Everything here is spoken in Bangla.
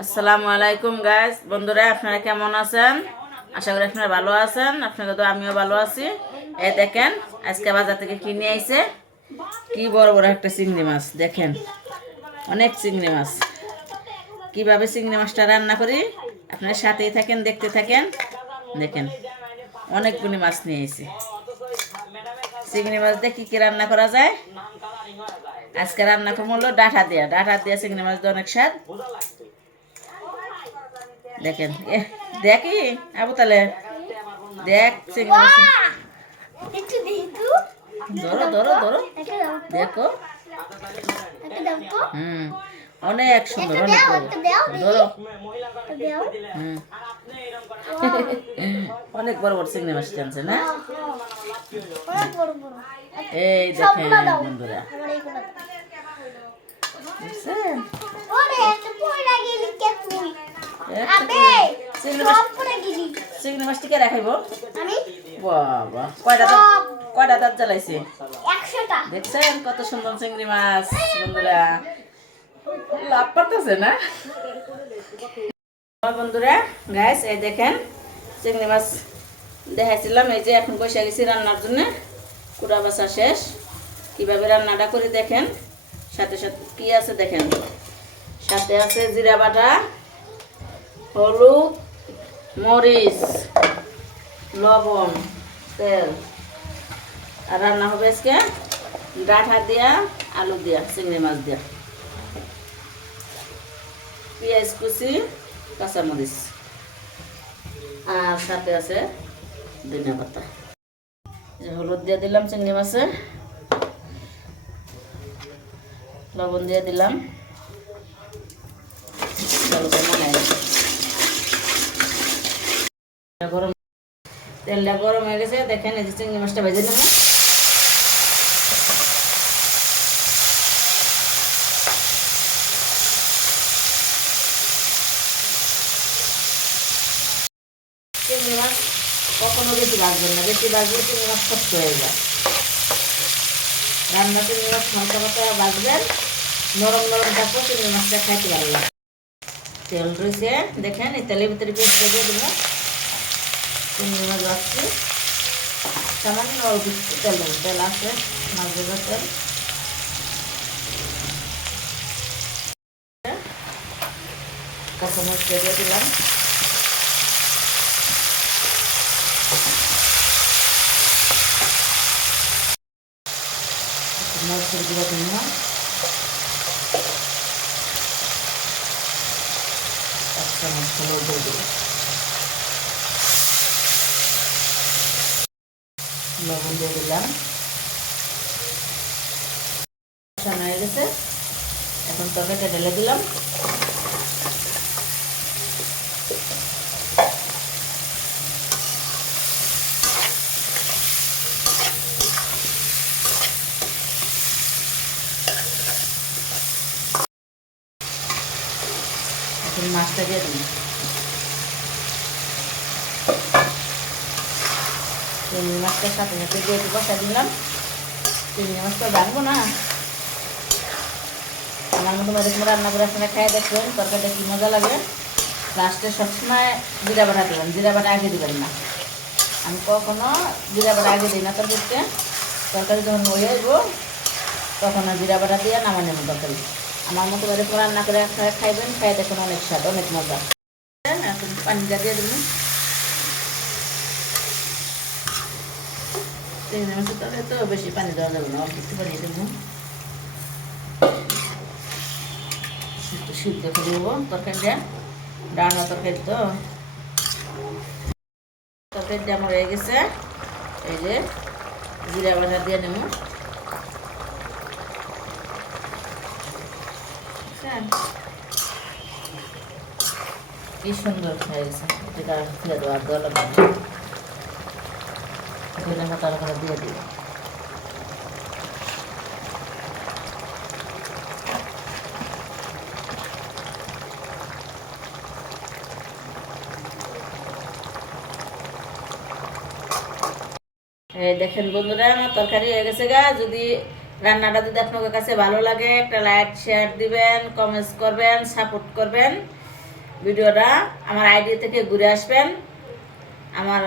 আসসালামু আলাইকুম গাইস, বন্ধুরা আপনারা কেমন আছেন? আশা করি আপনারা ভালো আছেন। আপনাকে তো আমিও ভালো আছি। এই দেখেন আজকে বাজার থেকে কিনে আইছে কি বড় বড় একটা চিংড়ি মাছ। দেখেন অনেক চিংড়ি মাছ। কিভাবে চিংড়ি মাছটা রান্না করি আপনার সাথেই থাকেন, দেখতে থাকেন। দেখেন অনেকগুলি মাছ নিয়ে আইছে। চিংড়ি মাছ দিয়ে কি কি রান্না করা যায় আজকে রান্না করবো হলো ডাঁটা দিয়া চিংড়ি মাছ দিয়ে অনেক স্বাদ। দেখেন দেখি আবু তালে দেখ চিংড়ি মাছ। ধরো ধরো ধরো দেখো। হুম, অনেক সুন্দর, অনেক বড়। ধরো। হুম, অনেক বড় বড় চিংড়ি মাছ টানছে না? এই দেখেন বন্ধুরা, বুঝছেন? চিংড়ি মাছ টিকে রাখাইব। বাবা কয়টা দাঁত জ্বালাইছে দেখছেন? কত সুন্দর চিংড়ি মাছ বন্ধুরা, লাভ পারতেছে না বন্ধুরা। গাইস এই দেখেন চিংড়ি মাছ দেখাইছিলাম, এই যে এখন বসে গেছি রান্নার জন্য। কুড়া বাছা শেষ। কিভাবে রান্নাটা করে দেখেন। সাথে সাথে কি আছে দেখেন, সাথে আছে জিরা বাটা, হলুদ, মরিচ, লবণ, তেল। আর রান্না হবে আজকে ডাঁটা দিয়া, আলু দিয়া, চিংড়ি মাছ দিয়া, পেঁয়াজ কুচি, কাঁচামরিচ, আর সাথে আছে ধনিয়া পাতা। হলুদ দিয়ে দিলাম চিংড়ি মাছে, লবণ দিয়ে দিলাম। তেলটা গরম হয়ে গেছে। দেখেন এই যে চিংড়ি মাছটা ভেজে নেব। চিংড়ি মাছ কখনো বেশি ভাজবেন না, বেশি ভাজলে চিংড়ি মাছ শক্ত হয়ে যায়। রান্না চিংড়ি মাছ হালকা পাতা ভাজবেন, নরম নরম থাকবো, চিংড়ি মাছটা খাইতে ভালো লাগে। তেল রয়েছে দেখেন, এই তেলের ভিতরে পেস্ট করে দিয়ে দেবো। চিংড়ি মাছ ভাজছি, সামান্য অল্প তেল দেবো, তেল আছে মাছ ভাজার তেল। কাঁচামরিচ দিয়ে দিলাম। মরিচের গুঁড়ো দিলাম, এক চামচ হলুদ দিয়ে দিলাম, লবণ দিয়ে দিলাম। হয়ে গেছে, এখন তরকারিটা ঢেলে দিলাম। এখন মাছটা দিয়ে দিলাম। চিংড়ি মাছটার সাথে সাথে দিয়ে বসা দিলাম। চিংড়ি মাছটা রাখবো না, আমার মতো এরকম রান্না করে আপনারা খাই দেখবেন তরকারিটা কি মজা লাগে। লাস্টে সবসময় জিরা বাটা দেবেন, জিরা বাটা আগে দেবেন না। আমি কখনো জিরা বাটা আগে দিই না তরকারিতে। তরকারি যখন হয়ে আসবো তখন জিরা বাটা দিয়ে নামা নেব তরকারি। আমার মতো এরকম রান্না করে খাইবেন, খাই দেখুন অনেক স্বাদ, অনেক মজা। এখন পানিটা দিয়ে দেবেন। চিংড়ি মাছের তরকারি তো বেশি পানি দেওয়া যাবে না, অল্প একটু পানি দেবো। একটু সিদ্ধ করে দেবো তরকারিটা, ডাঁটা তরকারি তো। তরকারিটা আমার হয়ে গেছে, এই যে জিরা বাটা দিয়ে নেব। কি সুন্দর হয়ে গেছে, এটা ফেলে দেওয়া দেওয়া লাগবে। ধনে পাতার করে দিয়ে দিই। দেখেন বন্ধুরা, আমার তরকারি হয়ে গেছে গা। যদি রান্নাটা আপনাদের কাছে ভালো লাগে একটা লাইক শেয়ার দিবেন, কমেন্টস করবেন, সাপোর্ট করবেন। ভিডিওটা আমার আইডি থেকে ঘুরে আসবেন, আমার